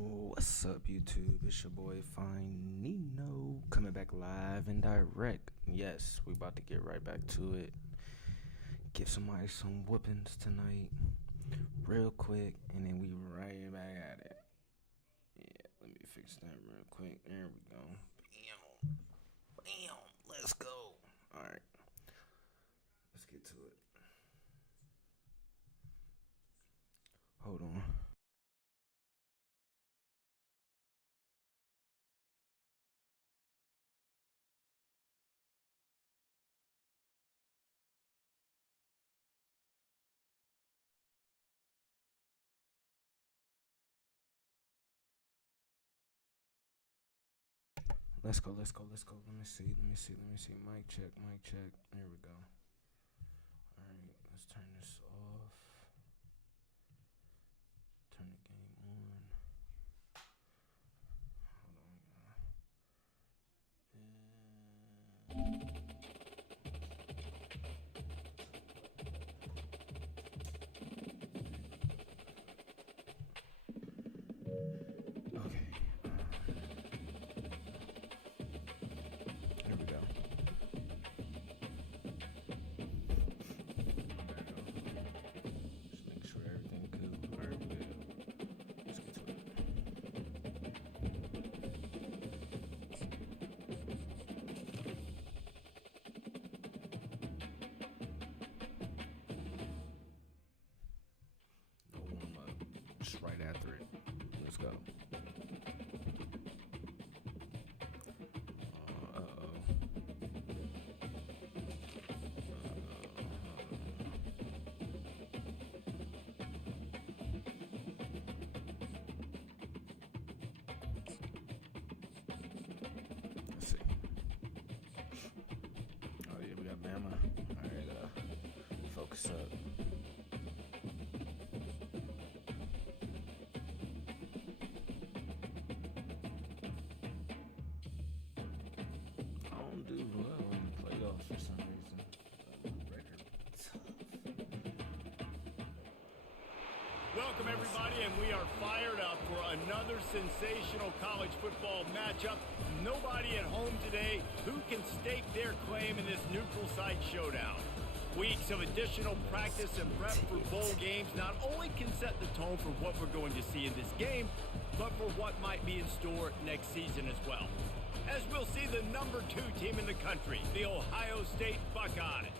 What's up, YouTube? It's your boy Fine Nino coming back live and direct. Yes, we about to get right back to it. Give somebody some whoopings tonight, real quick, and then we right back at it. Yeah, let me fix that real quick. There we go. Bam, let's go. All right, let's get to it. Hold on. Let's go. Let me see. Mic check. There we go. All right, let's turn this off. Turn the game on. Hold on, okay. There we go. Just make sure everything good. All right, we good. Let's get to it. No warm up. Just right after it. Let's go. Let's see. Oh yeah, we got Bama. All right, focus up. I don't do well in the playoffs for some reason. Record tough. Welcome, everybody, and we are fired up for another sensational college football matchup. Nobody at home today who can stake their claim in this neutral site showdown. Weeks of additional practice and prep for bowl games not only can set the tone for what we're going to see in this game, but for what might be in store next season as well. As we'll see the number 2 team in the country, the Ohio State Buckeyes,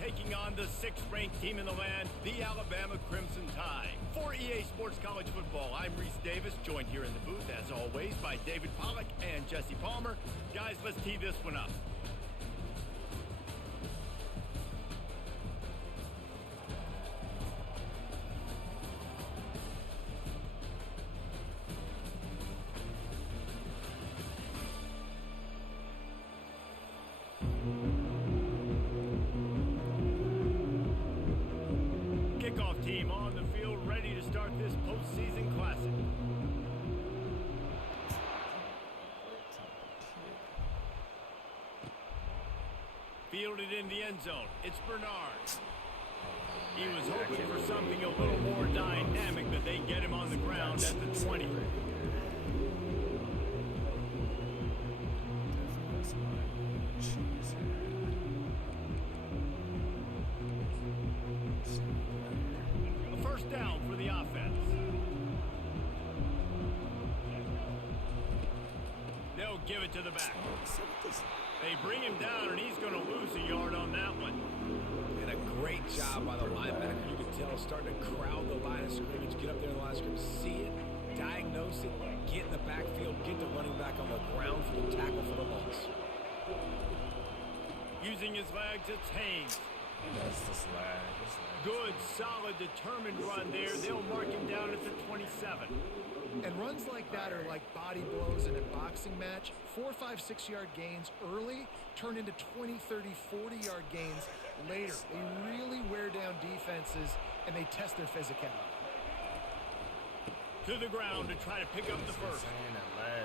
taking on the 6th-ranked team in the land, the Alabama Crimson Tide. For EA Sports College Football, I'm Reese Davis, joined here in the booth, as always, by David Pollack and Jesse Palmer. Guys, let's tee this one up. Kickoff team on the field, ready to start this postseason classic. Fielded in the end zone, it's Bernard. He was hoping for something a little more dynamic, but they get him on the ground at the 20. A first down for the offense. They'll give it to the back. They bring him down, and he's going to lose a yard on that one. And a great job by the linebacker. You can tell starting to crowd the line of scrimmage, get up there in the line of scrimmage, see it, diagnose it, get in the backfield, get the running back on the ground for the tackle for the loss. Using his legs, it's Haynes. That's the slag. Good, solid, determined run there. They'll mark him down at the 27. And runs like that are like body blows in a boxing match. 4, 5, 6-yard gains early turn into 20, 30, 40-yard gains later. They really wear down defenses, and they test their physicality. To the ground to try to pick up the first.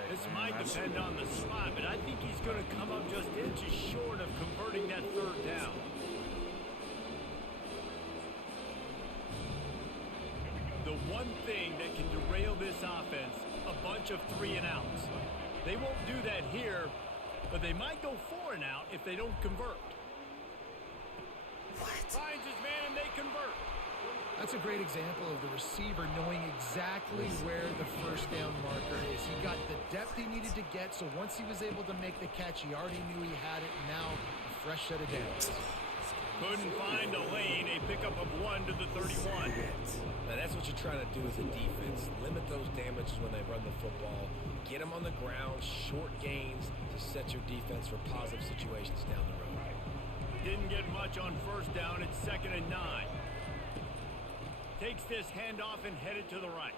This might depend on the slot, but I think he's going to come up just inches short of converting that third down. The one thing that can derail this offense, bunch of 3 and outs. They won't do that here, but they might go 4 and out if they don't convert. Finds his man and they convert. That's a great example of the receiver knowing exactly where the first down marker is. He got the depth he needed to get, so once he was able to make the catch, he already knew he had it. Now, a fresh set of downs. Couldn't find a lane. A pickup of 1 to the 31. Now that's what you're trying to do as a defense. Limit those damages when they run the football. Get them on the ground, short gains to set your defense for positive situations down the road. Didn't get much on first down. It's 2nd and 9. Takes this handoff and headed to the right.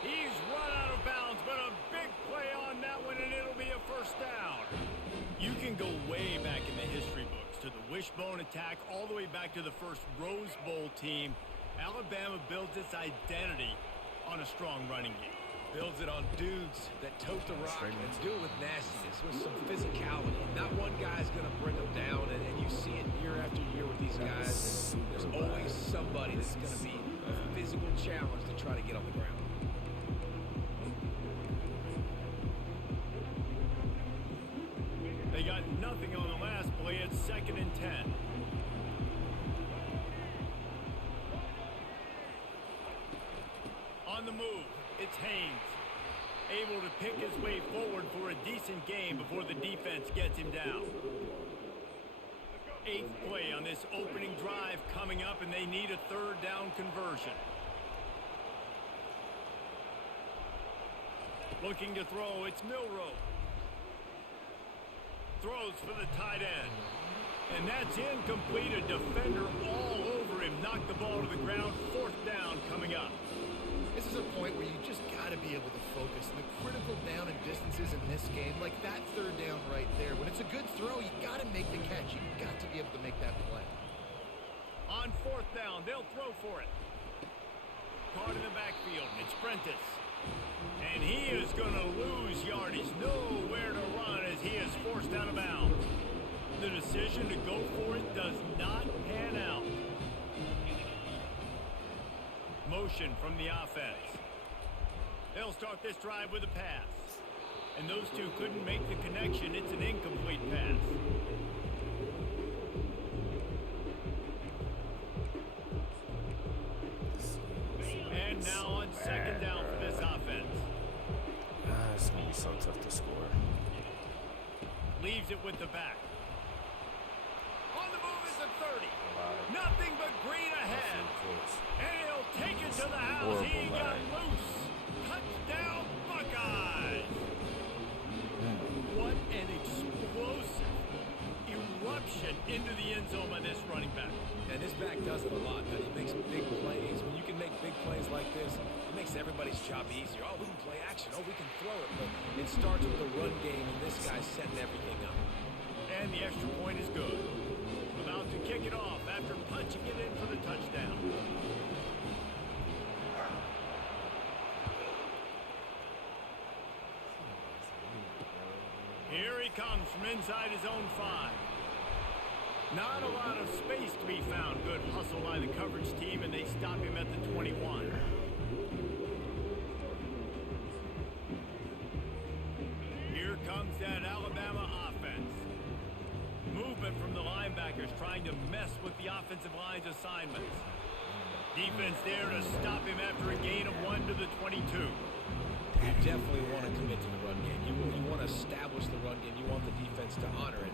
He's run out of bounds, but a big play on that one, and it'll be a first down. You can go way back in the history books to the wishbone attack all the way back to the first Rose Bowl team. Alabama builds its identity on a strong running game. Builds it on dudes that tote the rock and do it with nastiness, with some physicality. Not one guy's going to bring them down, and you see it year after year with these guys. There's always somebody that's going to be a physical challenge to try to get on the ground. They got nothing on the last play. It's 2nd and 10. On the move, it's Haynes. Able to pick his way forward for a decent game before the defense gets him down. 8th play on this opening drive coming up, and they need a 3rd down conversion. Looking to throw, it's Milroe. Throws for the tight end. And that's incomplete. A defender all over him. Knocked the ball to the ground. 4th down coming up. This is a point where you just got to be able to focus. The critical down and distances in this game, like that 3rd down right there. When it's a good throw, you got to make the catch. You got to be able to make that play. On 4th down, they'll throw for it. Caught in the backfield. It's Prentice. And he is going to lose yardage. Nowhere to run as he is forced out of bounds. The decision to go for it does not pan out. Motion from the offense. They'll start this drive with a pass. And those two couldn't make the connection. It's an incomplete pass. And now on 2nd down for this offense. It's going to be so tough to score. Leaves it with the back. On the move is a 30. Nothing but green ahead. And he'll take it to the house. He got loose. Touchdown, Buckeyes. What an explosive eruption into the end zone by this running back. And this back does it a lot. He makes big plays. When you can make big plays like this, it makes everybody's job easier. Oh, we can play action. Oh, we can throw it. But it starts with a run game, and this guy's setting everything up. And the extra point is good. About to kick it off after punching it in for the touchdown. Here he comes from inside his own 5. Not a lot of space to be found. Good hustle by the coverage team, and they stop him at the 21. Here comes that Alabama offense. Movement from the linebackers trying to mess with the offensive line's assignments. Defense there to stop him after a gain of 1 to the 22. You definitely want to commit to the run game. You want to establish the run game. You want the defense to honor it.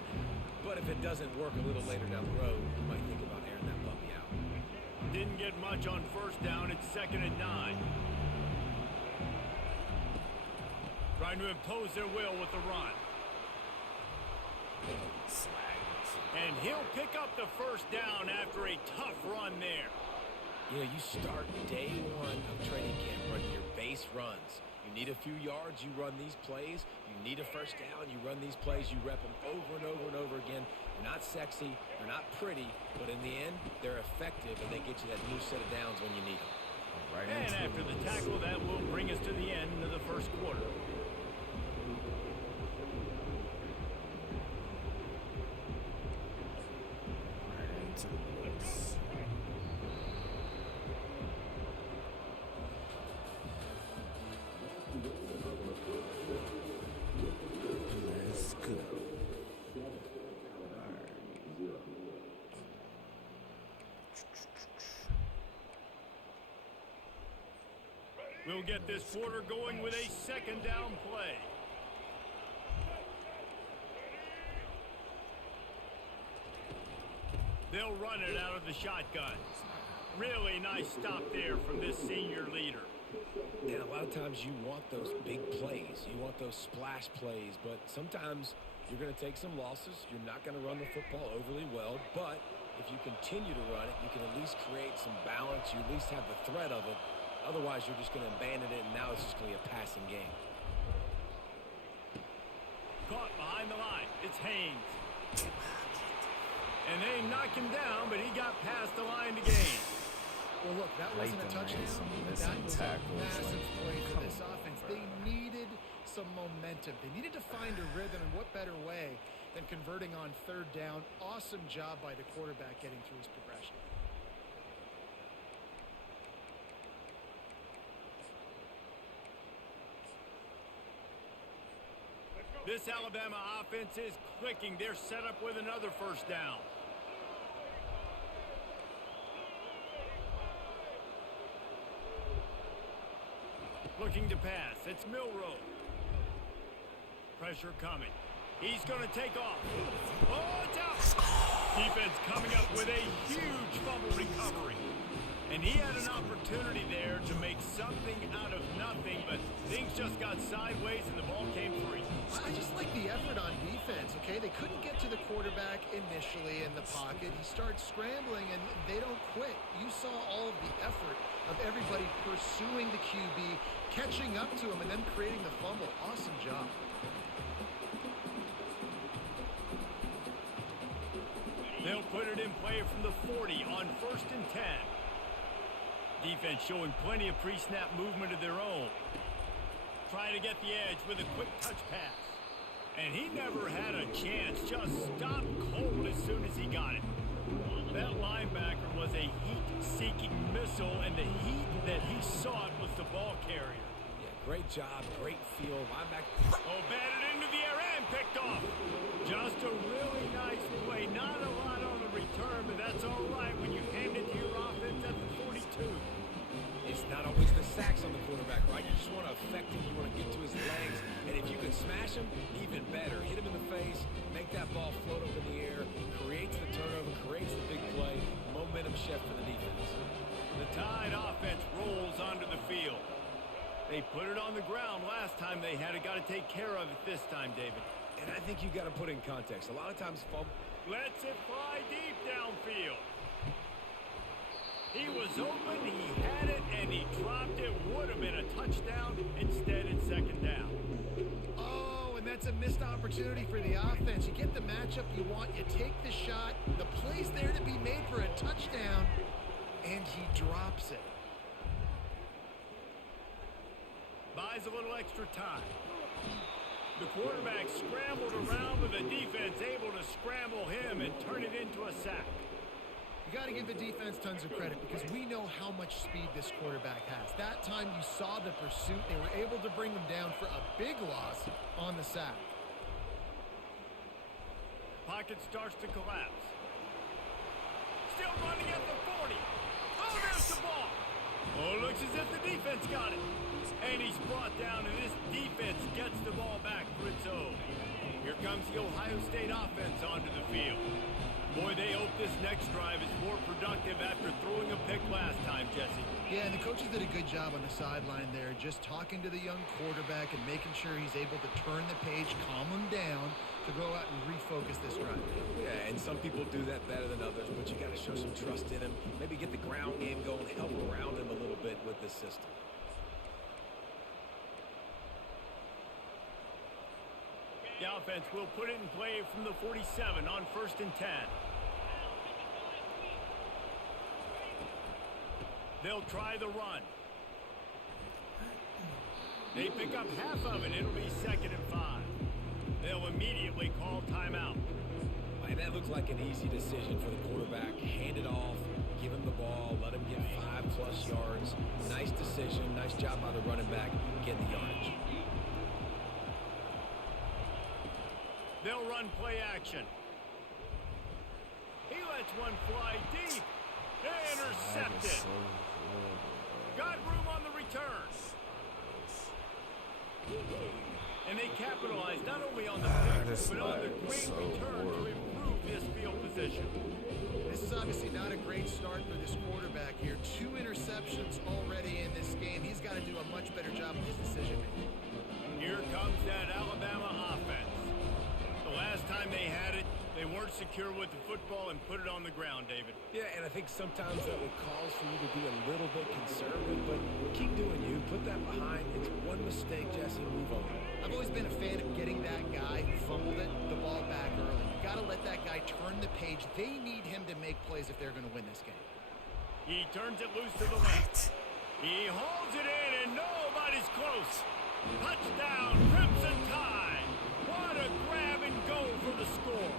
But if it doesn't work a little later down the road, you might think about airing that puppy out. Didn't get much on first down. It's 2nd and 9. Trying to impose their will with the run. And he'll pick up the first down after a tough run there. You know, you start day 1 of training camp running your base runs. You need a few yards, you run these plays. You need a first down, you run these plays. You rep them over and over and over again. They're not sexy, they're not pretty, but in the end, they're effective, and they get you that new set of downs when you need them. Right, and after the tackle, that will bring us to the end of the first quarter. We'll get this quarter going with a second down play. They'll run it out of the shotgun. Really nice stop there from this senior leader. And a lot of times you want those big plays. You want those splash plays, but sometimes you're going to take some losses. You're not going to run the football overly well, but if you continue to run it, you can at least create some balance. You at least have the threat of it. Otherwise, you're just going to abandon it, and now it's just going to be a passing game. Caught behind the line. It's Haynes. And they knock him down, but he got past the line to gain. Well, look, that wasn't a touchdown. That was a massive play for this offense. They needed some momentum. They needed to find a rhythm, and what better way than converting on third down. Awesome job by the quarterback getting through his progression. This Alabama offense is clicking. They're set up with another first down. Looking to pass. It's Milroe. Pressure coming. He's going to take off. Oh, it's out. Defense coming up with a huge fumble recovery. And he had an opportunity there to make something out of nothing, but things just got sideways and the ball came free. I just like the effort on defense, okay? They couldn't get to the quarterback initially in the pocket. He starts scrambling, and they don't quit. You saw all of the effort of everybody pursuing the QB, catching up to him, and then creating the fumble. Awesome job. They'll put it in play from the 40 on 1st and 10. Defense showing plenty of pre-snap movement of their own. Trying to get the edge with a quick touch pass. And he never had a chance. Just stopped cold as soon as he got it. That linebacker was a heat-seeking missile, and the heat that he sought was the ball carrier. Yeah, great job, great feel. Linebacker. Oh, batted into the air and picked off. Just a really nice play. Not a lot on the return, but that's all right when you hand it to your offense at the 42. It's not always the sacks on the quarterback, right? You just want to affect him. You want to get to his legs. And if you can smash him, even better. Hit him in the face, make that ball float up in the air, creates the turnover, creates the big play, momentum shift for the defense. The Tide offense rolls onto the field. They put it on the ground last time. They had got to take care of it this time, David. And I think you got to put in context. A lot of times, lets it fly deep downfield. He was open, he had it, and he dropped it. Would have been a touchdown. Instead, it's second down. Oh, and that's a missed opportunity for the offense. You get the matchup you want, you take the shot, the play's there to be made for a touchdown, and he drops it. Buys a little extra time. The quarterback scrambled around, but the defense able to scramble him and turn it into a sack. You got to give the defense tons of credit because we know how much speed this quarterback has. That time you saw the pursuit. They were able to bring him down for a big loss on the sack. Pocket starts to collapse. Still running at the 40. Oh, there's the ball. Oh, looks as if the defense got it. And he's brought down, and this defense gets the ball back for its own. Here comes the Ohio State offense onto the field. Boy, they hope this next drive is more productive after throwing a pick last time, Jesse. Yeah, and the coaches did a good job on the sideline there, just talking to the young quarterback and making sure he's able to turn the page, calm him down, to go out and refocus this drive. Yeah, and some people do that better than others, but you got to show some trust in him. Maybe get the ground game going, help around him a little bit with this system. The offense will put it in play from the 47 on 1st and 10. They'll try the run. They pick up half of it. It'll be 2nd and 5. They'll immediately call timeout. And that looked like an easy decision for the quarterback. Hand it off, give him the ball, let him get 5+ yards. Nice decision. Nice job by the running back getting the yardage. They'll run play action. He lets one fly deep. Intercepted. Got room on the return. capitalize not only on the pitch, this but on the lag is great so return to horrible. improve this field position. This is obviously not a great start for this quarterback here. 2 interceptions already in this game. He's got to do a much better job with his decision-making. Here comes that Alabama offense. The last time they had it, they weren't secure with the football and put it on the ground, David. Yeah, and I think sometimes that will cause for you to be a little bit conservative, but keep doing you. Put that behind. It's one mistake, Jesse. Move on. I've always been a fan of getting that guy who fumbled it, the ball back early. You've got to let that guy turn the page. They need him to make plays if they're going to win this game. He turns it loose to the left. He holds it in, and nobody's close. Touchdown, Crimson Tide. What a grab and go for the score.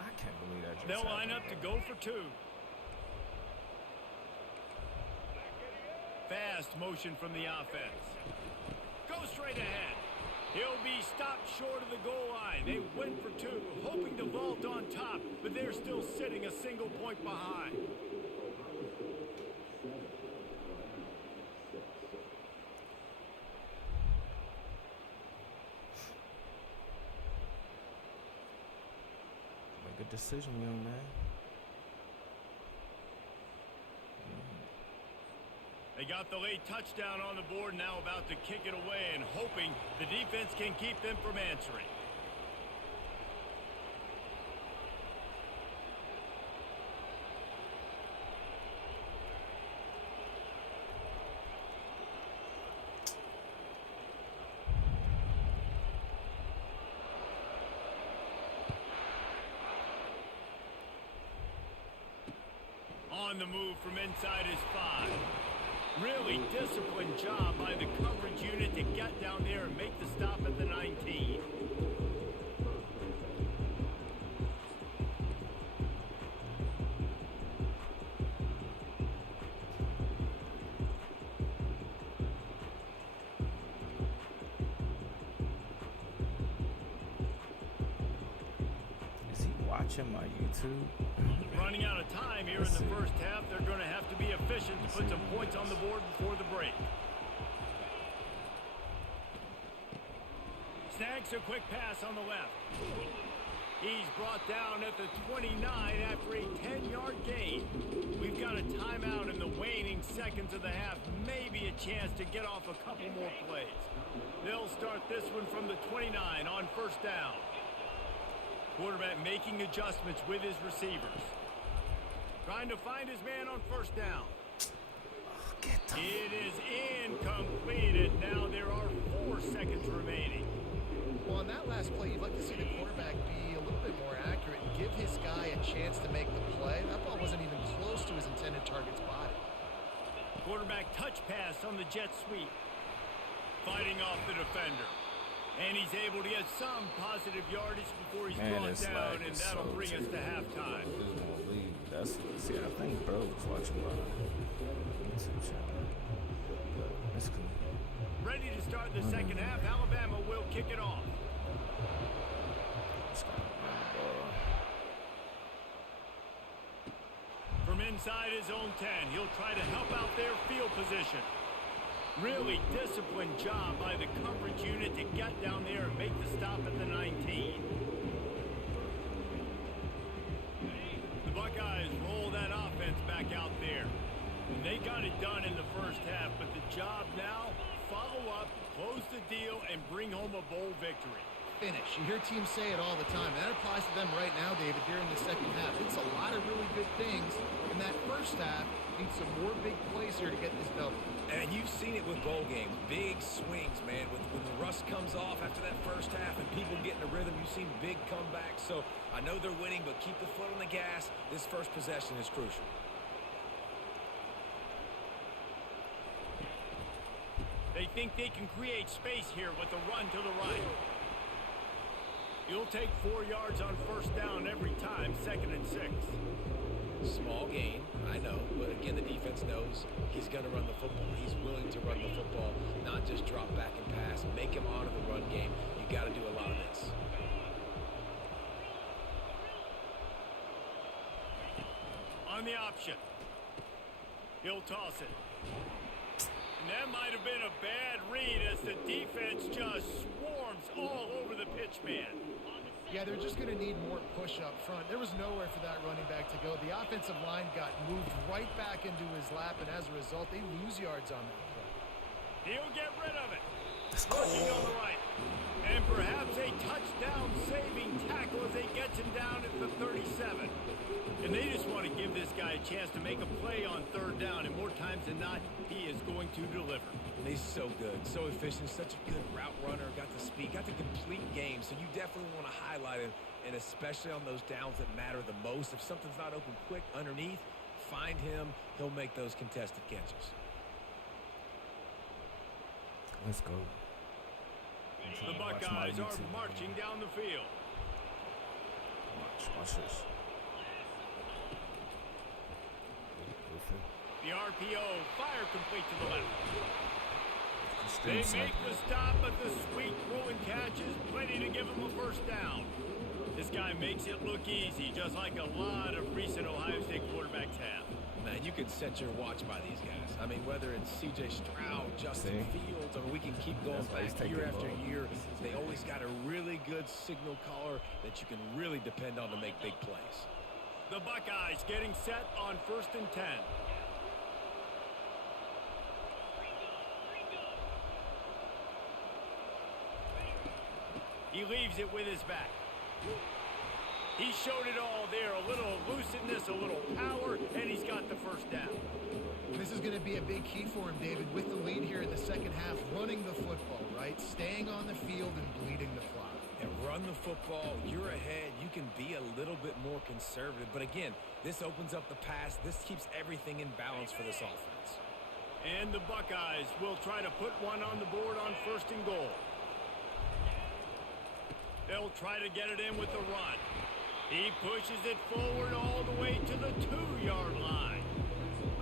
I can't believe that just They'll line happened up to again. go for 2. Fast motion from the offense. Go straight ahead. He'll be stopped short of the goal line. They went for 2, hoping to vault on top, but they're still sitting a single point behind. Make a decision, young man. They got the late touchdown on the board, now about to kick it away and hoping the defense can keep them from answering. On the move from inside his 5. Really disciplined job by the coverage unit to get down there and make the stop at the 19. Is he watching my YouTube? Running out of time here in the first half. They're going to have to be efficient to put some points on the board before the break. Snags a quick pass on the left. He's brought down at the 29 after a 10-yard gain. We've got a timeout in the waning seconds of the half. Maybe a chance to get off a couple more plays. They'll start this one from the 29 on first down. Quarterback making adjustments with his receivers. Trying to find his man on first down. It is incomplete, and now there are 4 seconds remaining. Well, on that last play, you'd like to see the quarterback be a little bit more accurate and give his guy a chance to make the play. That ball wasn't even close to his intended target's body. Quarterback touch pass on the jet sweep. Fighting off the defender. And he's able to get some positive yardage before he's brought down, and that'll bring us to halftime. See, I think bro was watching my YouTube channel. But it's cool. Ready to start the second half. Alabama will kick it off. From inside his own 10, he'll try to help out their field position. Really disciplined job by the coverage unit to get down there and make the stop at the 19. The Buckeyes roll that offense back out there. And they got it done in the first half, but the job now, follow up, close the deal, and bring home a bowl victory. Finish. You hear teams say it all the time. That applies to them right now, David, here in the second half. It's a lot of really good things. In that first half, need some more big plays here to get this W. And you've seen it with bowl games. Big swings, man. When the rust comes off after that first half and people get in a rhythm, you've seen big comebacks. So I know they're winning, but keep the foot on the gas. This first possession is crucial. They think they can create space here with a run to the right. You'll take 4 yards on first down every time, 2nd and 6. Small gain, I know, but again, the defense knows he's going to run the football. He's willing to run the football, not just drop back and pass. Make him honor the run game. You got to do a lot of this. On the option. He'll toss it. And that might have been a bad read as the defense just swarms all over the pitch man. Yeah, they're just going to need more push up front. There was nowhere for that running back to go. The offensive line got moved right back into his lap, and as a result, they lose yards on that play. He'll get rid of it. Looking on the right. And perhaps a touchdown-saving tackle as he gets him down at the 37. And they just want to give this guy a chance to make a play on third down, and more times than not, he is going to deliver. He's so good, so efficient, such a good route runner, got the speed, got the complete game, so you definitely want to highlight him, and especially on those downs that matter the most. If something's not open quick underneath, find him. He'll make those contested catches. Let's go. The Buckeyes are marching down the field. Watch this. The RPO, fire complete to the left. They They make the stop, but the sweet throw-and catch is plenty to give them a first down. This guy makes it look easy, just like a lot of recent Ohio State quarterbacks have. Man, you can set your watch by these guys. I mean, whether it's C.J. Stroud, Justin Fields, or we can keep going back year after year, they always got a really good signal caller that you can really depend on to make big plays. The Buckeyes getting set on 1st and 10. He leaves it with his back. He showed it all there, a little elusiveness, a little power, and he's got the first down. This is going to be a big key for him, David, with the lead here in the second half, running the football, right? Staying on the field and bleeding the clock. And run the football, you're ahead, you can be a little bit more conservative. But again, this opens up the pass. This keeps everything in balance for this offense. And the Buckeyes will try to put one on the board on 1st and goal. They'll try to get it in with the run. He pushes it forward all the way to the 2-yard line.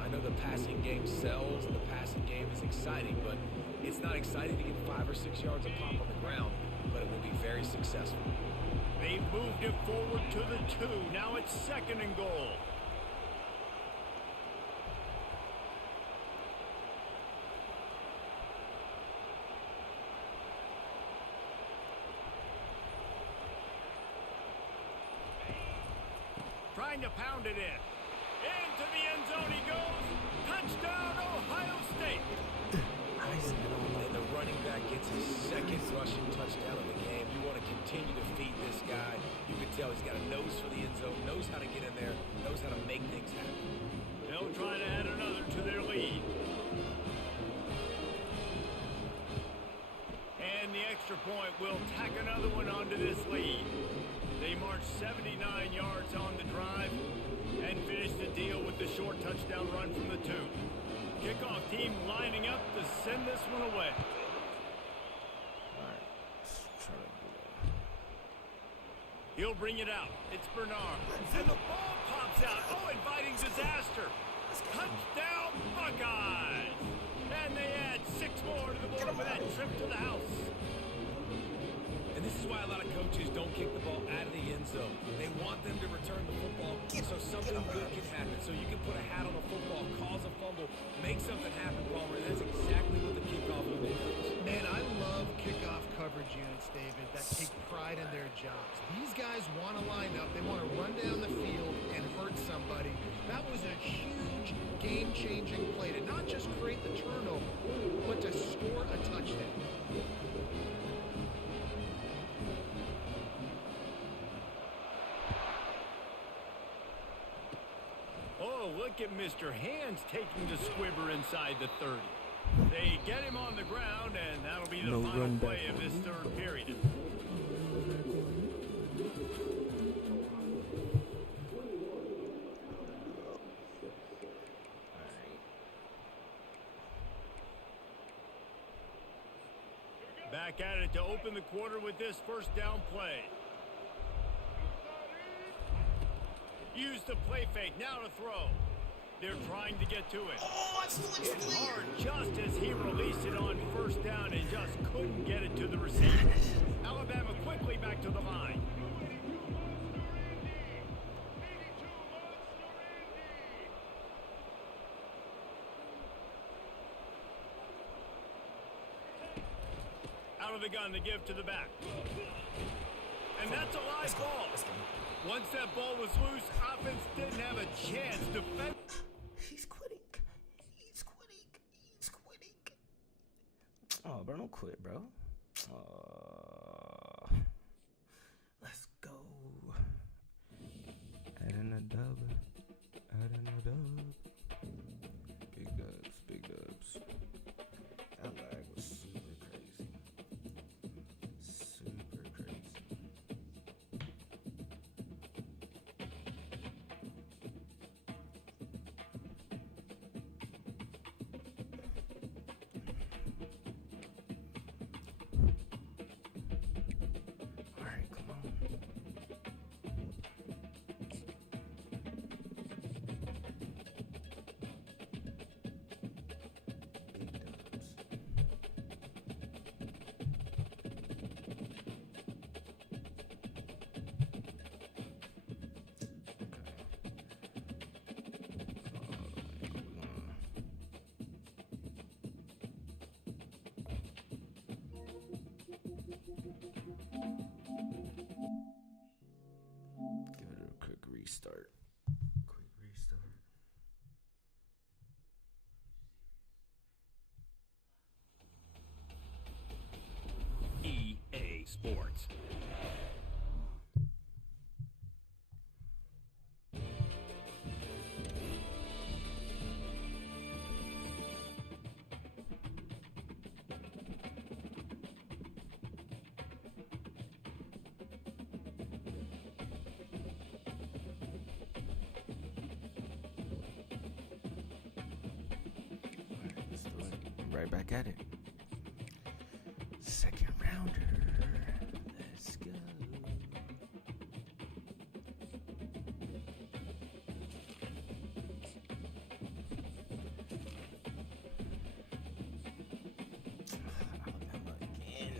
I know the passing game sells, the passing game is exciting, but it's not exciting to get 5 or 6 yards of pop on the ground, but it will be very successful. They moved it forward to the 2. Now it's 2nd and goal. Trying to pound it in. Into the end zone he goes. Touchdown, Ohio State. And the running back gets his 2nd rushing touchdown of the game. You want to continue to feed this guy. You can tell he's got a nose for the end zone, knows how to get in there, knows how to make things happen. They'll try to add another to their lead. And the extra point will tack another one onto this lead. They march 79 yards on the drive and finish the deal with the short touchdown run from the 2. Kickoff team lining up to send this one away. Alright, let's try to do that. He'll bring it out. It's Bernard. And the ball pops out. Oh, inviting disaster. Touchdown, Buckeyes. And they add 6 more to the board for that trip to the house. And this is why a lot of coaches don't kick the ball out of the end zone. They want them to return the football so something good can happen. So you can put a hat on a football, cause a fumble, make something happen, Palmer. And that's exactly what the kickoff unit does. Man, I love kickoff coverage units, David, that take pride in their jobs. These guys want to line up. They want to run down the field and hurt somebody. That was a huge game-changing play to not just create the turnover, but to score a touchdown. Oh, look at Mr. Hands taking the squibber inside the 30. They get him on the ground, and that'll be the final play of this 3rd period. Back at it to open the quarter with this 1st down play. Use the play fake, now to throw. They're trying to get to it. It's hard just as he released it on 1st down and just couldn't get it to the receiver. Alabama quickly back to the line. Out of the gun to give to the back. And that's a live ball. Once that ball was loose, offense didn't have a chance. Defense. He's quitting. He's quitting. He's quitting. Oh, bro, don't quit, bro. Let's go. Add in a dub. Add in a dub. Big dubs. Big dubs. That lag was super crazy. Super crazy. Alright, come on. Big dubs. Give it a quick restart. Quick restart. EA Sports. Let's do it. Right back at it. Second rounder. Let's go. Alabama again.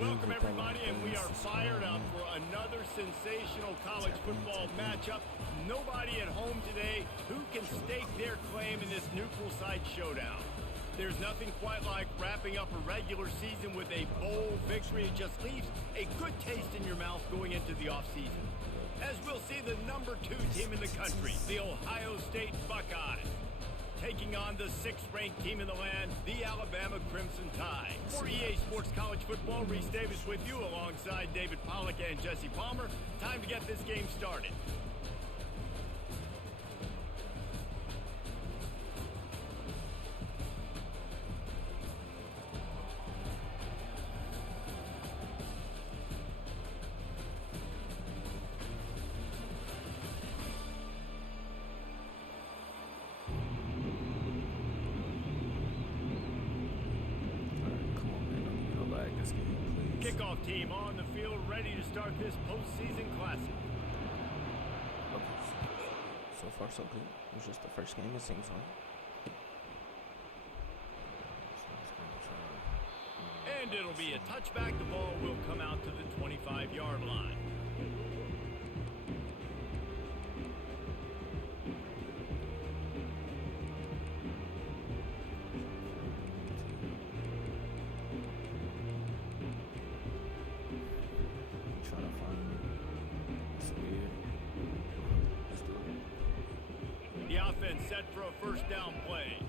Welcome, everybody, and we are fired up for another sensational college football matchup. Nobody at home today who can stake their claim in this neutral site showdown. There's nothing quite like wrapping up a regular season with a bowl victory. It just leaves a good taste in your mouth going into the offseason. As we'll see the number 2 team in the country, the Ohio State Buckeyes, taking on the 6th-ranked team in the land, the Alabama Crimson Tide. For EA Sports College Football, Reese Davis with you alongside David Pollack and Jesse Palmer. Time to get this game started. Kickoff team on the field, ready to start this postseason classic. Okay. So far, so good. It was just the first game, it seems like. And it'll be a touchback. The ball will come out to the 25-yard line. The offense set for a first down play.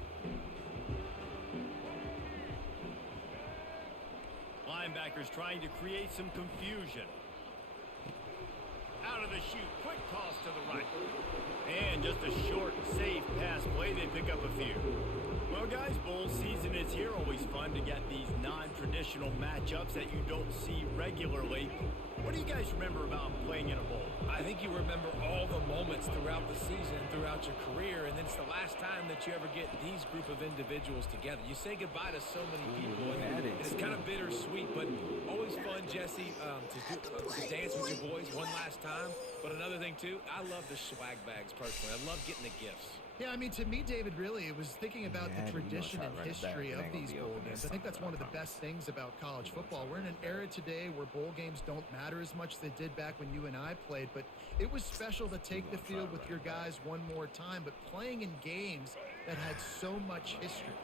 Linebackers trying to create some confusion. Out of the chute, quick toss to the right. And just a short, safe pass play. They pick up a few. Well, guys, bowl season is here. Always fun to get these non-traditional matchups that you don't see regularly. What do you guys remember about playing in a bowl? I think you remember all the moments throughout the season, throughout your career, and then it's the last time that you ever get these group of individuals together. You say goodbye to so many people, and it's kind of bittersweet, but always fun, Jesse, to dance with your boys one last last time. But another thing, too, I love the swag bags personally. I love getting the gifts. Yeah, I mean, to me, David, really, it was thinking about the tradition and history of these bowl games. I think that's one of the best things about college football. We're in an era today where bowl games don't matter as much as they did back when you and I played, but it was special to take the field with your guys one more time, but playing in games that had so much history.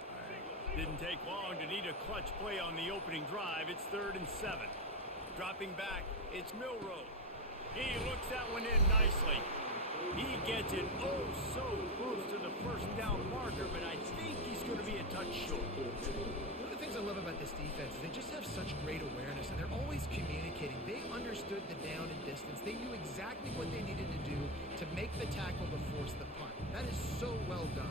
Didn't take long to need a clutch play on the opening drive. It's 3rd and 7. Dropping back, it's Milroe. He looks that one in nicely. He gets it oh so close to the first down marker, but I think he's going to be a touch short. One of the things I love about this defense is they just have such great awareness, and they're always communicating. They understood the down and distance. They knew exactly what they needed to do to make the tackle to force the punt. That is so well done.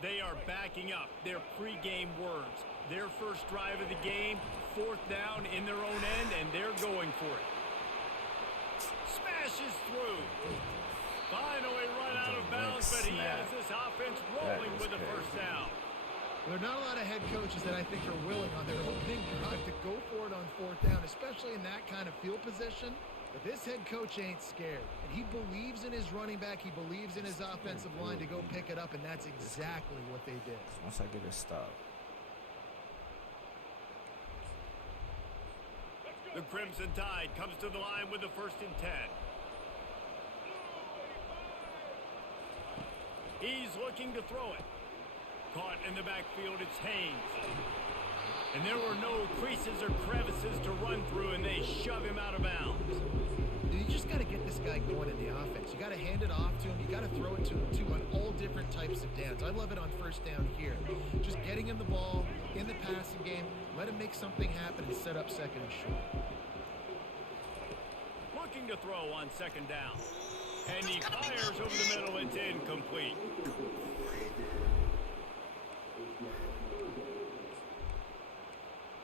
They are backing up their pregame words. Their first drive of the game, 4th down in their own end, and they're going for it. Smashes through. Finally run out of bounds, but he has this offense rolling with a first down. There are not a lot of head coaches that I think are willing on their opening drive to go for it on 4th down, especially in that kind of field position. But this head coach ain't scared. And he believes in his running back. He believes in his offensive line to go pick it up, and that's exactly what they did. Once I get it stopped. The Crimson Tide comes to the line with the 1st and 10. He's looking to throw it. Caught in the backfield, it's Haynes. And there were no creases or crevices to run through, and they shove him out of bounds. You just got to get this guy going in the offense. You got to hand it off to him. You got to throw it to him, too, on all different types of downs. I love it on 1st down here. Just getting him the ball in the passing game, let him make something happen and set up 2nd and short. Looking to throw on 2nd down. And he fires over the middle. It's incomplete.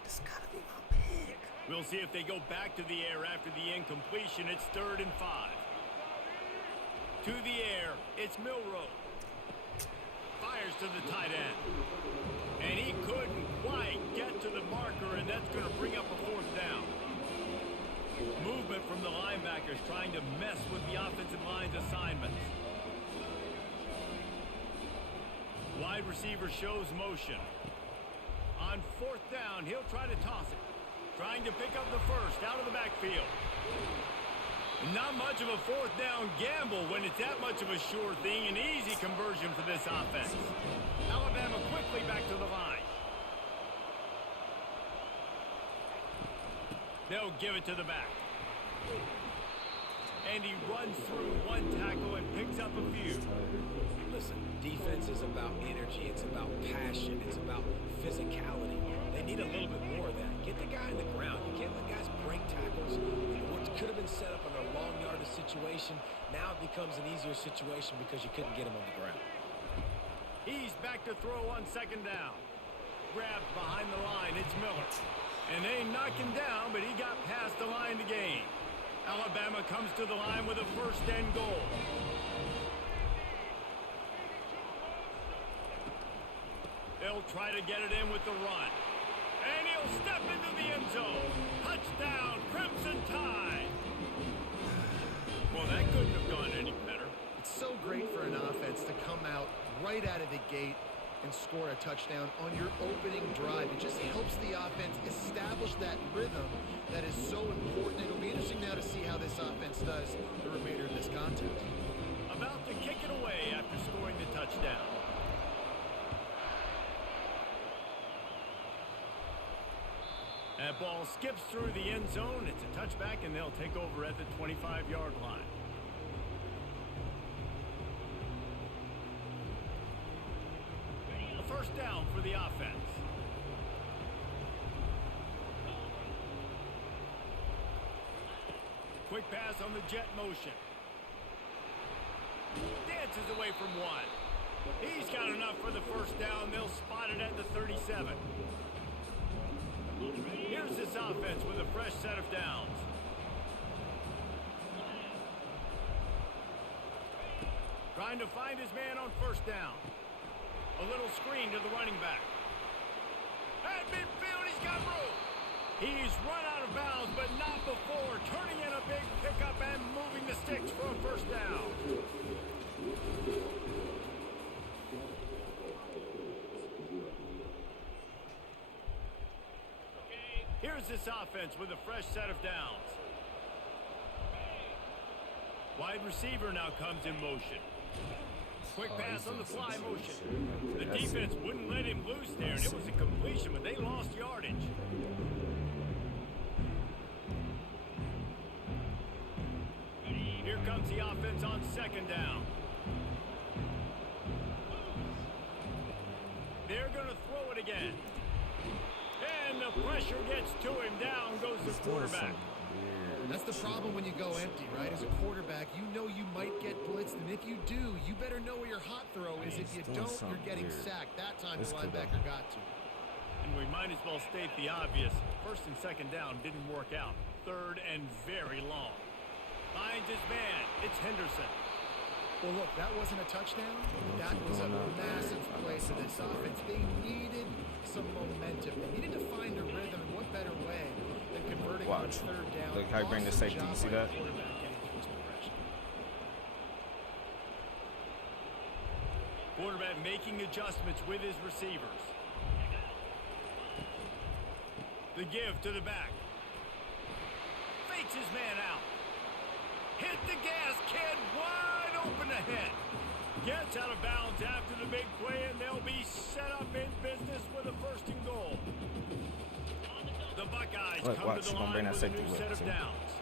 It's gotta be my pick. We'll see if they go back to the air after the incompletion. It's 3rd and 5. To the air, it's Milroe. Fires to the tight end. And he couldn't quite get to the marker, and that's going to bring up a 4th down. Movement from the linebackers trying to mess with the offensive line's assignments. Wide receiver shows motion. On 4th down, he'll try to toss it. Trying to pick up the first out of the backfield. Not much of a 4th down gamble when it's that much of a sure thing. An easy conversion for this offense. Alabama quickly back to the line. They'll give it to the back. And he runs through one tackle and picks up a few. Listen, defense is about energy. It's about passion. It's about physicality. They need a little bit more of that. Get the guy in the ground. You can't let guys break tackles. What could have been set up in a long yardage situation, now it becomes an easier situation because you couldn't get him on the ground. He's back to throw on 2nd down. Grabbed behind the line. It's Miller. And they knock him down, but he got past the line to gain. Alabama comes to the line with a 1st and goal. They'll try to get it in with the run. And he'll step into the end zone. Touchdown, Crimson Tide. Well, that couldn't have gone any better. It's so great for an offense to come out right out of the gate and score a touchdown on your opening drive. It just helps the offense establish that rhythm that is so important. It'll be interesting now to see how this offense does the remainder of this contest. About to kick it away after scoring the touchdown. That ball skips through the end zone. It's a touchback, and they'll take over at the 25-yard line. A 1st down for the offense. Quick pass on the jet motion. Dances away from one. He's got enough for the 1st down. They'll spot it at the 37. Here's this offense with a fresh set of downs. Trying to find his man on first down. A little screen to the running back. At midfield, he's got room. He's run out of bounds, but not before turning in a big pickup and moving the sticks for a first down. Here's this offense with a fresh set of downs. Wide receiver now comes in motion. Quick pass on the fly motion. The defense wouldn't let him loose there, and it was a completion, but they lost yardage. Here comes the offense on second down. They're going to throw it again. And the pressure gets to him. Down goes the quarterback. That's the problem when you go empty, right? As a quarterback, you know you might get blitzed, and if you do, you better know where your hot throw is. If you don't, you're getting sacked. That time the linebacker got to. And we might as well state the obvious. First and second down didn't work out. Third and very long. Finds his man. It's Henderson. Well, look, that wasn't a touchdown. That was a massive play for this offense. They needed some momentum. They needed to find a rhythm, and what better way than converting on third down. Look how you bring the safety. You see that? Quarterback making adjustments with his receivers. The give to the back. Fakes his man out. Hit the gas, kid. Wide open ahead. Gets out of bounds after the big play, and they'll be set up in business with a first and goal. The Buckeyes come to the line with a new set of downs.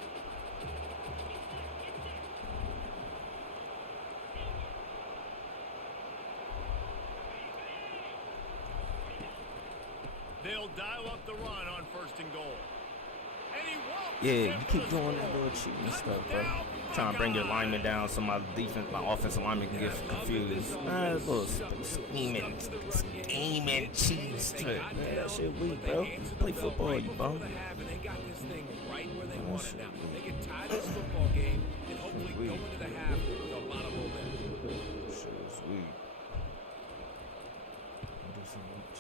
They'll dial up the run on first and goal. And he won't. Yeah, you keep doing that little cheating stuff, bro. Trying to bring your lineman down so my offensive lineman can get confused. Little scheming cheese trick. Man, that shit weak, bro. Play football, you bum. They got this thing right where they want it now. They can tie this football game and hopefully go into the half with a lot of momentum. Shit's weak.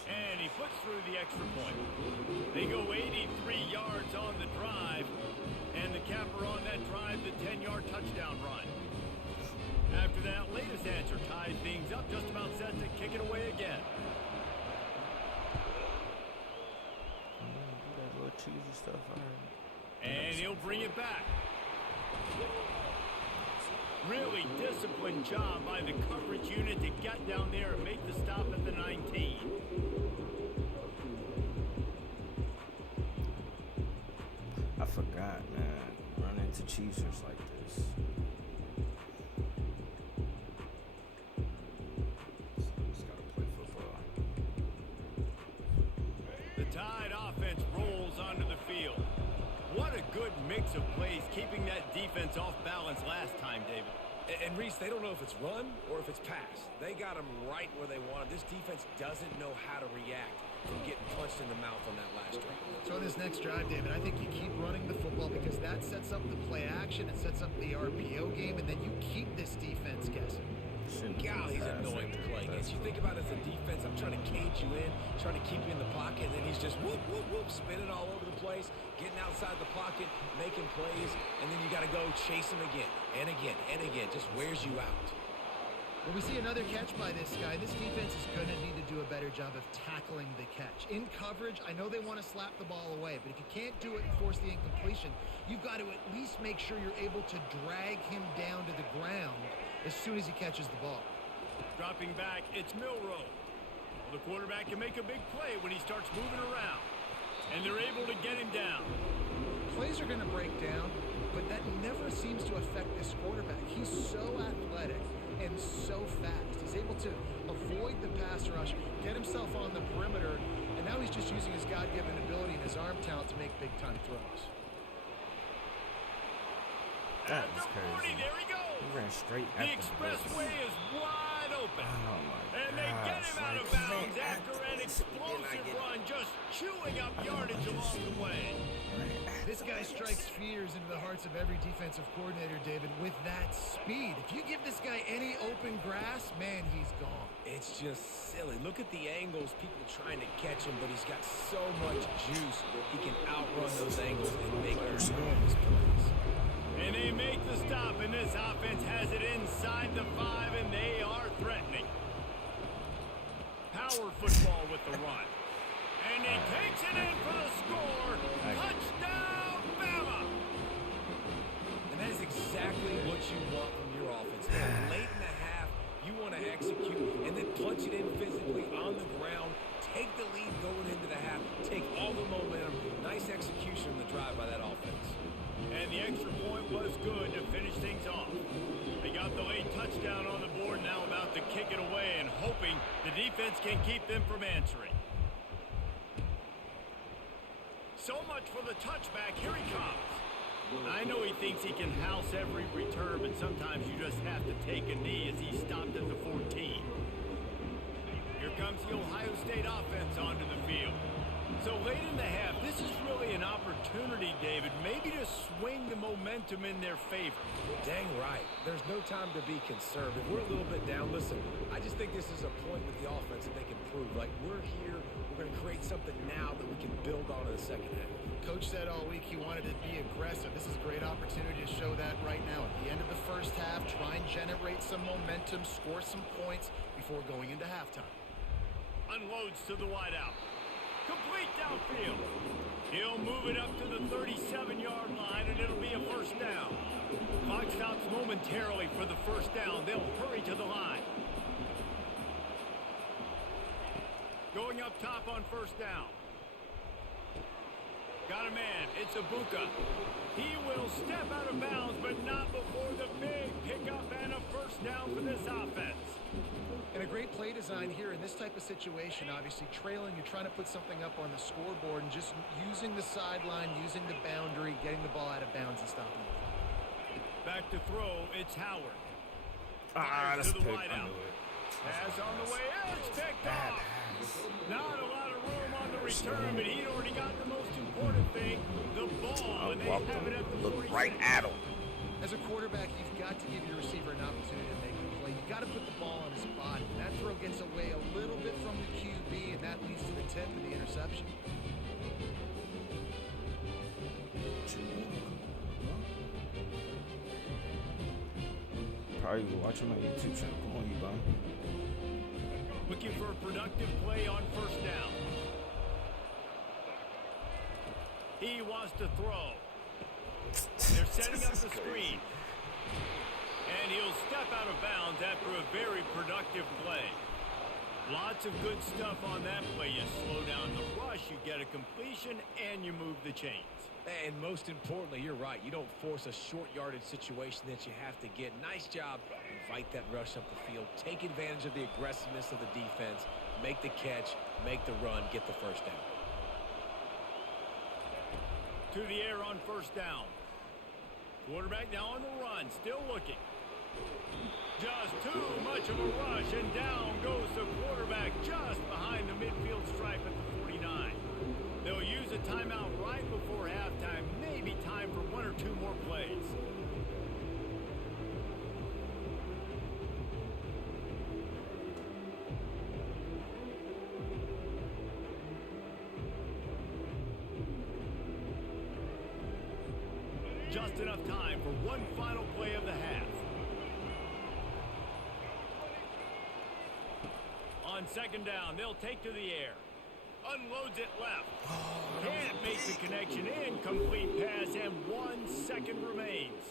And he puts through the extra point. They go 83 yards on the drive. And the capper on that drive, the 10-yard touchdown run. After that latest answer ties things up, just about set to kick it away again. That little cheesy stuff. And he'll bring it back. Really disciplined job by the coverage unit to get down there and make the stop at the 19. I forgot, man. Run into cheesers like this. Just gotta play football. The Tide offense rolls onto the field. What a good mix of plays, keeping that defense off balance last time, David. And Reese, they don't know if it's run or if it's pass. They got them right where they want it. This defense doesn't know how to react from getting punched in the mouth on that last drive. So in this next drive, David, I think you keep running the football because that sets up the play action, it sets up the RPO game, and then you keep this defense guessing. God, he's annoying to play against. You think about it as a defense, I'm trying to cage you in, trying to keep you in the pocket, and then he's just whoop, whoop, whoop, spinning all over the place, getting outside the pocket, making plays, and then you got to go chase him again, and again, and again. Just wears you out. Well, we see another catch by this guy. This defense is going to need to do a better job of tackling the catch. In coverage, I know they want to slap the ball away, but if you can't do it and force the incompletion, you've got to at least make sure you're able to drag him down to the ground as soon as he catches the ball. Dropping back, it's Milrow. The quarterback can make a big play when he starts moving around, and they're able to get him down. Plays are going to break down, but that never seems to affect this quarterback. He's so athletic and so fast. He's able to avoid the pass rush, get himself on the perimeter, and now he's just using his God-given ability and his arm talent to make big-time throws. That is crazy. There he goes. He ran straight at the expressway is wide open. Oh my and they get him out of bounds after an explosive run just chewing up yardage along the way. This guy strikes fears into the hearts of every defensive coordinator, David, with that speed. If you give this guy any open grass, man, he's gone. It's just silly. Look at the angles, people trying to catch him, but he's got so much juice. He can outrun those angles and make enormous plays. And they make the stop, and this offense has it inside the 5, and they are threatening. Power football with the run. And he takes it in for the score. Touchdown, Bama! And that is exactly what you want from your offense. Late in the half, you want to execute and then punch it in physically on the ground. Take the lead going into the half. Take all the momentum. Nice execution on the drive by that offense. And the extra point was good to finish things off. They got the late touchdown on the board, now about to kick it away and hoping the defense can keep them from answering. So much for the touchback. Here he comes. I know he thinks he can house every return, but sometimes you just have to take a knee as he stopped at the 14. Here comes the Ohio State offense onto the field. So late in the half, this is really an opportunity, David, maybe to swing the momentum in their favor. Dang right. There's no time to be conservative. We're a little bit down. Listen, I just think this is a point with the offense that they can prove. Like, we're here. We're going to create something now that we can build on in the second half. Coach said all week he wanted to be aggressive. This is a great opportunity to show that right now. At the end of the first half, try and generate some momentum, score some points before going into halftime. Unloads to the wideout. Complete downfield. He'll move it up to the 37-yard line, and it'll be a first down. Clock stops momentarily for the first down. They'll hurry to the line. Going up top on first down. Got a man. It's Ibuka. He will step out of bounds, but not before the big pickup and a first down for this offense. And a great play design here in this type of situation. Obviously, trailing, you're trying to put something up on the scoreboard and just using the sideline, using the boundary, getting the ball out of bounds and stopping it. Back to throw, it's Howard. That's to the pick. wideout. Pass on the way in, it's picked off. Not a lot of room on the return, but he'd already got the most important thing, the ball, and they have it at the 40. Look right at him. As a quarterback, you've got to give your receiver an opportunity to make the play. You've got to put the ball on his body. That throw gets away a little bit from the QB, and that leads to the tip and the interception. Probably watching my YouTube channel. Come on, you bum. Looking for a productive play on first down. He wants to throw. They're setting up the screen. And he'll step out of bounds after a very productive play. Lots of good stuff on that play. You slow down the rush, you get a completion, and you move the chains. And most importantly, you're right. You don't force a short yardage situation that you have to get. Nice job. Invite that rush up the field. Take advantage of the aggressiveness of the defense. Make the catch. Make the run. Get the first down. To the air on first down. Quarterback now on the run. Still looking. Just too much of a rush, and down goes the quarterback just behind the midfield stripe at the 49. They'll use a timeout right before halftime. Maybe time for one or two more plays. Just enough time for one final play of the half. On second down, they'll take to the air. Unloads it left. Can't make the connection. Incomplete pass, and 1 second remains.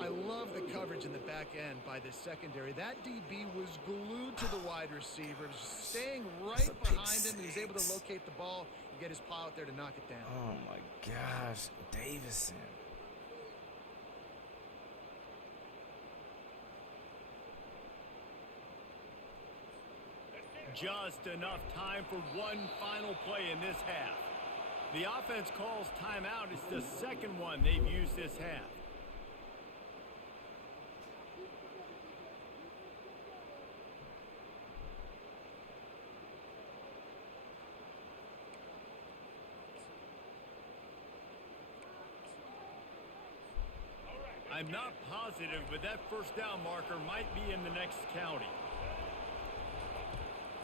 I love the coverage in the back end by the secondary. That DB was glued to the wide receiver, just staying right behind him. He was able to locate the ball and get his paw out there to knock it down. Oh my gosh, Davison. Just enough time for one final play in this half. The offense calls timeout. It's the second one they've used this half. I'm not positive, but that first down marker might be in the next county.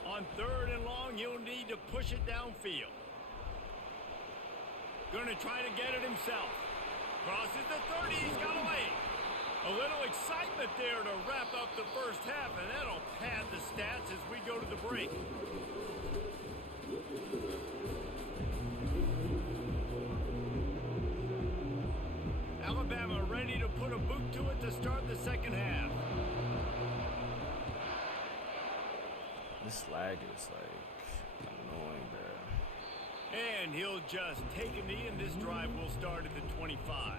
On 3rd and long, he'll need to push it downfield. Going to try to get it himself. Crosses the 30. He's got away. A little excitement there to wrap up the first half, and that'll pad the stats as we go to the break. Alabama ready to put a boot to it to start the second half. This lag is like annoying, bro. And he'll just take a knee, and this drive will start at the 25.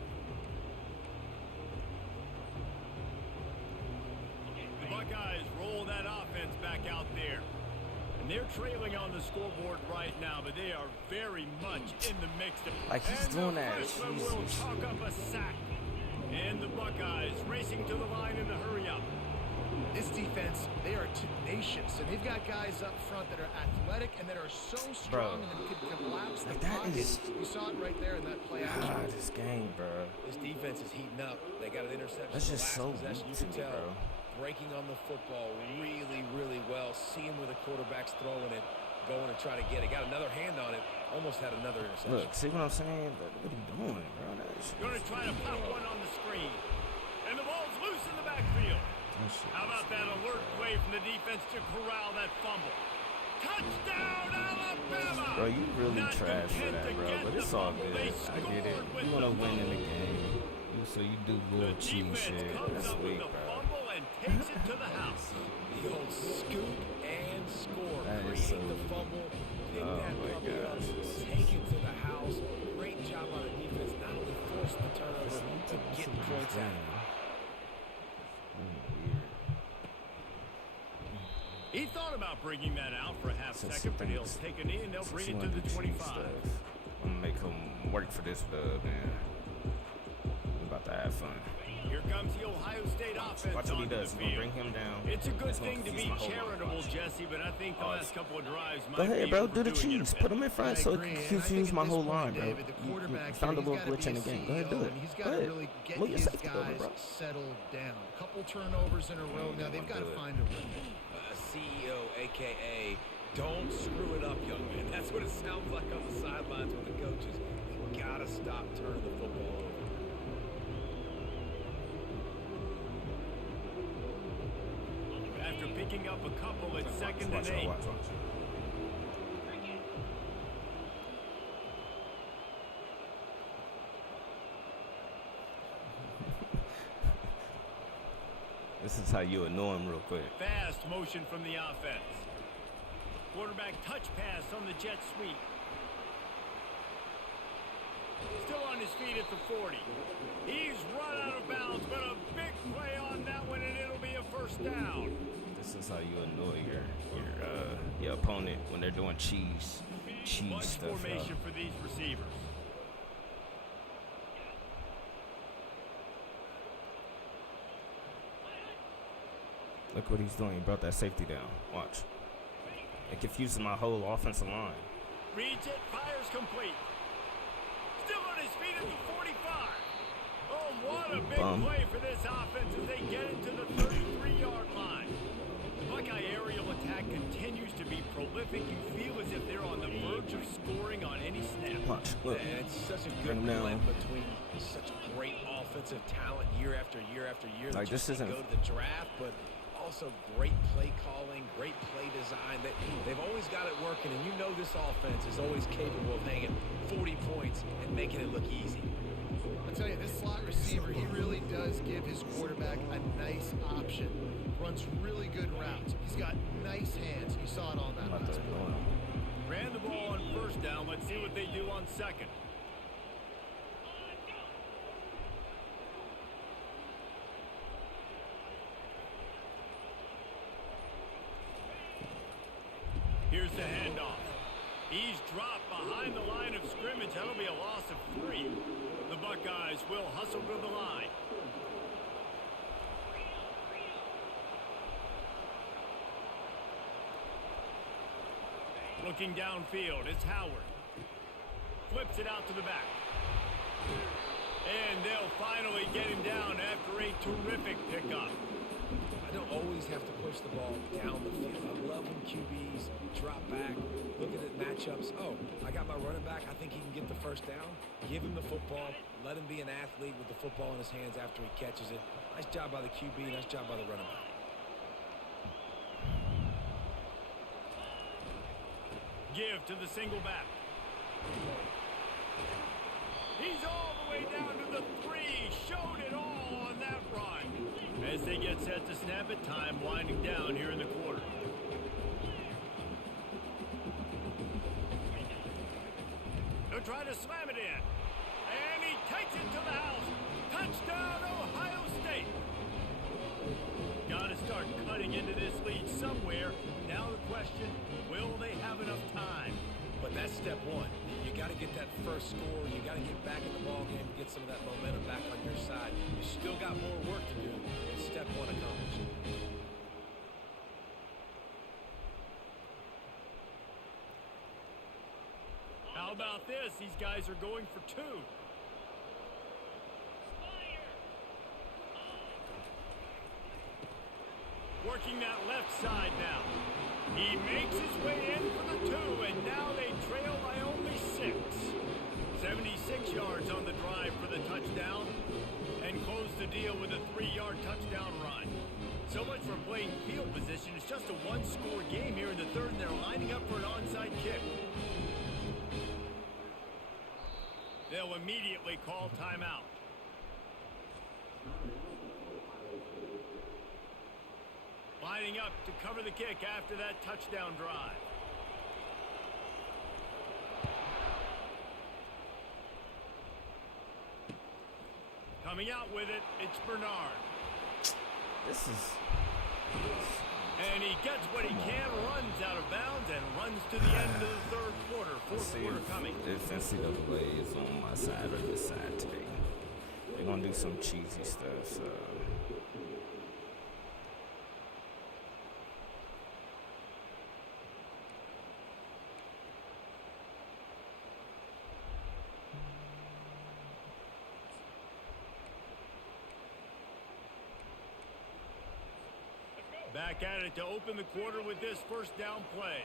The Buckeyes roll that offense back out there. And they're trailing on the scoreboard right now, but they are very much in the mix. Like, he's doing that. And the freshman will chalk up a sack. And the Buckeyes racing to the line in the hurry up. This defense, they are tenacious, and they've got guys up front that are athletic and that are so strong and can collapse the pocket. You saw it right there in that play action. God, this game, bro. This defense is heating up. They got an interception. That's just last so possession. You weak to can me, tell. bro. Breaking on the football really, really well. Seeing where the quarterback's throwing it, going to try to get it. Got another hand on it. Almost had another interception. Look, see what I'm saying? What are you doing, bro? Going to try to pop one on the screen. And the ball's loose in the backfield. How about that alert play from the defense to corral that fumble? Touchdown, Alabama! Bro, you really Not trash for content that, to bro. get But the it's all fumble. good. They I get it. scored with You want to the win in the fumble. game. So you do The little cheese defense shit. comes That's up with weak, the bro. fumble and takes it to the house. The old scoop and score. That is Create so the weak. fumble, pick Oh that my puppy up, gosh. take it to the house. Great job by the defense. Not only force the turnover, to get points out. He thought about bringing that out for a half second, but he'll take a knee and they'll bring it to the 25. I'm gonna make him work for this dub, man. I'm about to have fun. Here comes the Ohio State offense Watch what he onto does. the He's gonna field. bring him down. It's a good It's gonna thing to confuse be my whole line. charitable, Watch. Jesse, but I think the last couple of drives might Go ahead, be bro. Do the overdoing it a cheese. bit. Put him in front so it agree, can and I confuse think my at this whole point, line, bro. David, the You quarterback found a here, little he's gotta glitch in be the a game. Go ahead, do CEO, it. and he's Go got to ahead. really get Move your his safety over, guys bro. settled down. A couple turnovers in a row now. They've got to find a rhythm. CEO, a.k.a. don't screw it up, young man. That's what it sounds like on the sidelines with the coaches. You got to stop turning the football over. After picking up a couple at 2nd and 8. Watch. This is how you annoy him real quick. Fast motion from the offense. Quarterback touch pass on the jet sweep. Still on his feet at the 40. He's run out of bounds, but a big play on that one, and it'll be a first down. This is how you annoy your opponent when they're doing cheese Bunch stuff. formation for these receivers. Look what he's doing. He brought that safety down. Watch. It confuses my whole offensive line. Reads it, fires complete. Still on his feet at the 45. Oh, what a big play for this offense as they get into the 33-yard line. The Buckeye aerial attack continues to be prolific. You feel as if they're on the verge of scoring on any snap. Watch. Look. And it's such a Bring good him blend down. between such great offensive talent year after year after year. Like, that this you see isn't- go to the draft, but also great play calling, great play design. They've always got it working, and you know this offense is always capable of hanging 40 points and making it look easy. I'll tell you, this slot receiver, he really does give his quarterback a nice option. Runs really good routes. He's got nice hands. You saw it on that last play. Ran the ball on first down. Let's see what they do on second. Here's the handoff. He's dropped behind the line of scrimmage. That'll be a loss of 3. The Buckeyes will hustle to the line. Looking downfield, it's Howard. Flips it out to the back. And they'll finally get him down after a terrific pickup. I don't always have to push the ball down the field. I love when QBs drop back, looking at matchups. Oh, I got my running back. I think he can get the first down. Give him the football. Let him be an athlete with the football in his hands after he catches it. Nice job by the QB. Nice job by the running back. Give to the single back. He's all the way down to the 3. Showed it all on that run. As they get set to snap it, time winding down here in the quarter. They'll try to slam it in. And he takes it to the house. Touchdown, Ohio State. Got to start cutting into this lead somewhere. Now the question, will they have enough time? But that's step one. You got to get that first score. You got to get back in the ball game to get some of that momentum back on your side. You still got more work to do. It's step one accomplished. How about this? These guys are going for 2. Working that left side now. He makes his way in for the 2, and now they trail by only 6. 76 yards on the drive for the touchdown, and close the deal with a 3-yard touchdown run. So much for playing field position. It's just a one-score game here in the third, and they're lining up for an onside kick. They'll immediately call timeout. Lining up to cover the kick after that touchdown drive. Coming out with it, it's Bernard. This is... And he gets what he can, runs out of bounds, and runs to the end of the third quarter. Fourth quarter coming. If NCAA is on my side or this side today, they're going to do some cheesy stuff. Back at it to open the quarter with this first down play.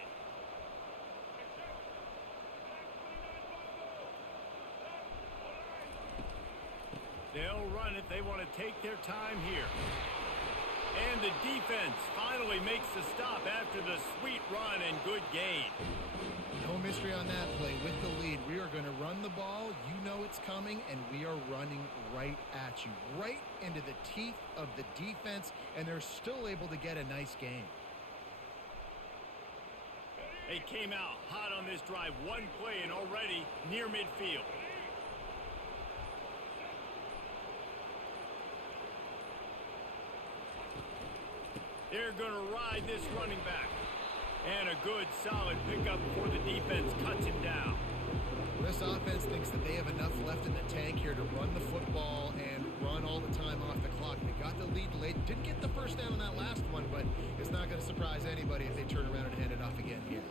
They'll run it. They want to take their time here. And the defense finally makes the stop after the sweet run and good gain. No mystery on that play. With the lead, we are going to run the ball. You know it's coming, and we are running right at you, right into the teeth of the defense, and they're still able to get a nice gain. They came out hot on this drive. One play and already near midfield. They're going to ride this running back. And a good, solid pickup before the defense cuts him down. This offense thinks that they have enough left in the tank here to run the football and run all the time off the clock. They got the lead late. Didn't get the first down on that last one, but it's not going to surprise anybody if they turn around and hand it off again here.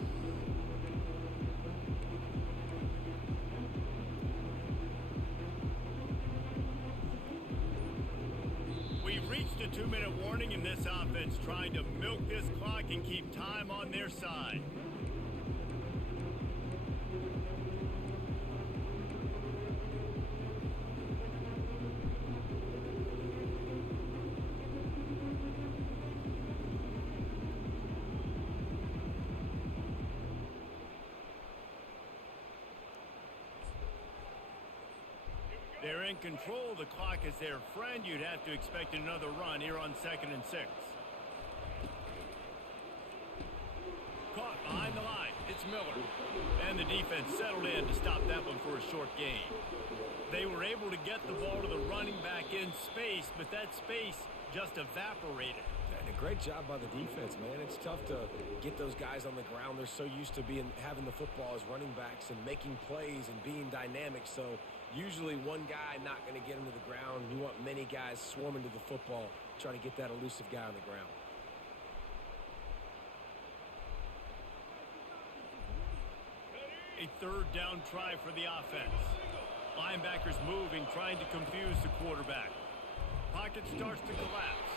We've reached a 2-minute warning in this offense, trying to milk this clock and keep time on their side. They're in control. The clock is their friend. You'd have to expect another run here on 2nd and 6. Caught behind the line. It's Miller. And the defense settled in to stop that one for a short gain. They were able to get the ball to the running back in space, but that space just evaporated. And a great job by the defense, man. It's tough to get those guys on the ground. They're so used to having the football as running backs and making plays and being dynamic. So usually one guy not going to get him to the ground. You want many guys swarming to the football, trying to get that elusive guy on the ground. A third down try for the offense. Linebackers moving, trying to confuse the quarterback. Pocket starts to collapse.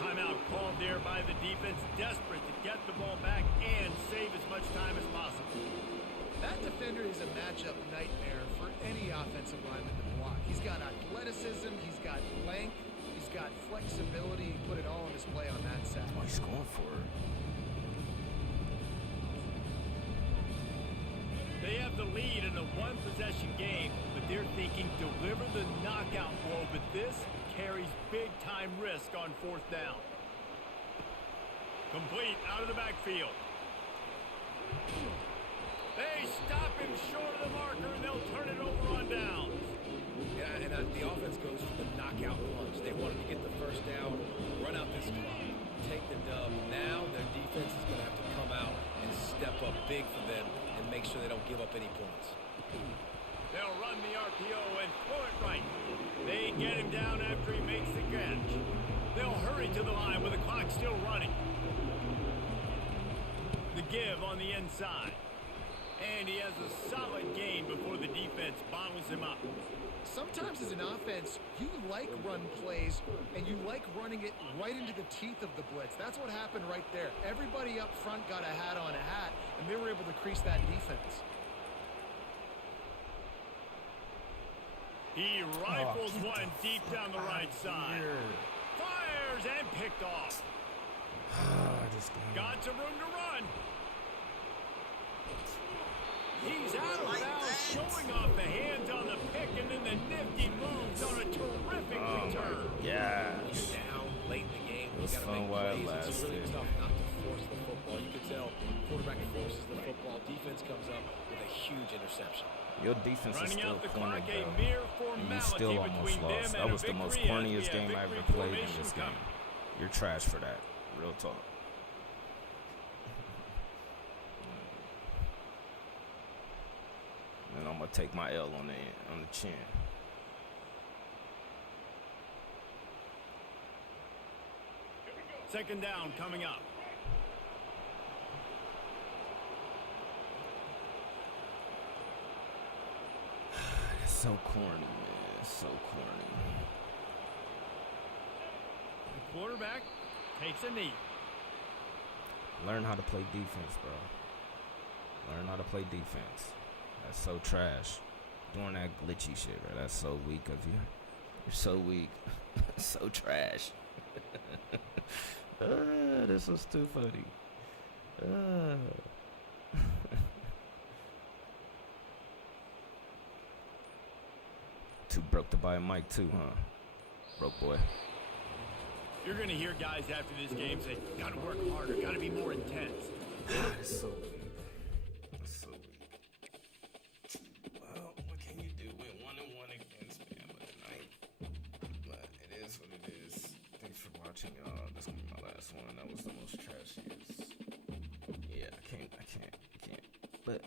Timeout called there by the defense, desperate to get the ball back and save as much time as possible. That defender is a matchup nightmare for any offensive lineman to block. He's got athleticism, he's got length, he's got flexibility. He put it all on display on that side. Oh, he's going for it. They have the lead in a one-possession game, but they're thinking deliver the knockout blow, but this carries big-time risk on fourth down. Complete out of the backfield. They stop him short of the marker, and they'll turn it over on downs. And the offense goes for the knockout punch. They wanted to get the first down, run out this clock, take the dub. Now their defense is going to have to come out and step up big for them and make sure they don't give up any points. They'll run the RPO and throw it right. They get him down after he makes the catch. They'll hurry to the line with the clock still running. The give on the inside. And he has a solid gain before the defense bottles him up. Sometimes as an offense, you like run plays, and you like running it right into the teeth of the blitz. That's what happened right there. Everybody up front got a hat on a hat, and they were able to crease that defense. He rifles one deep down the right side. Fires and picked off. Got some room to run. He's out of bounds, showing off the hands on the pick, and then the nifty moves on a terrific return. Yeah. Down late in the game. It was fun while it lasted. It's really tough not to force the football. You can tell quarterback forces the football. Defense comes up with a huge interception. Your defense is Running still out the corny, clock, bro. a mere And you formality still almost between lost. them That and was a the most victory as corniest we have game I ever victory played in formation this game. coming. You're trash for that. Real talk. And I'm gonna take my L on the chin. Second down coming up. It's so corny, man. It's so corny. The quarterback takes a knee. Learn how to play defense, bro. Learn how to play defense. That's so trash. Doing that glitchy shit, bro. That's so weak of you. You're so weak. So trash. This was too funny. Too broke to buy a mic too, huh? Broke boy. You're going to hear guys after this game say, got to work harder, got to be more intense. It's so weak. It's so weak. Well, what can you do? We're 1-1 against Bama tonight. But it is what it is. Thanks for watching, y'all. This is gonna be my last one. That was the most trashiest. Yeah, I can't. But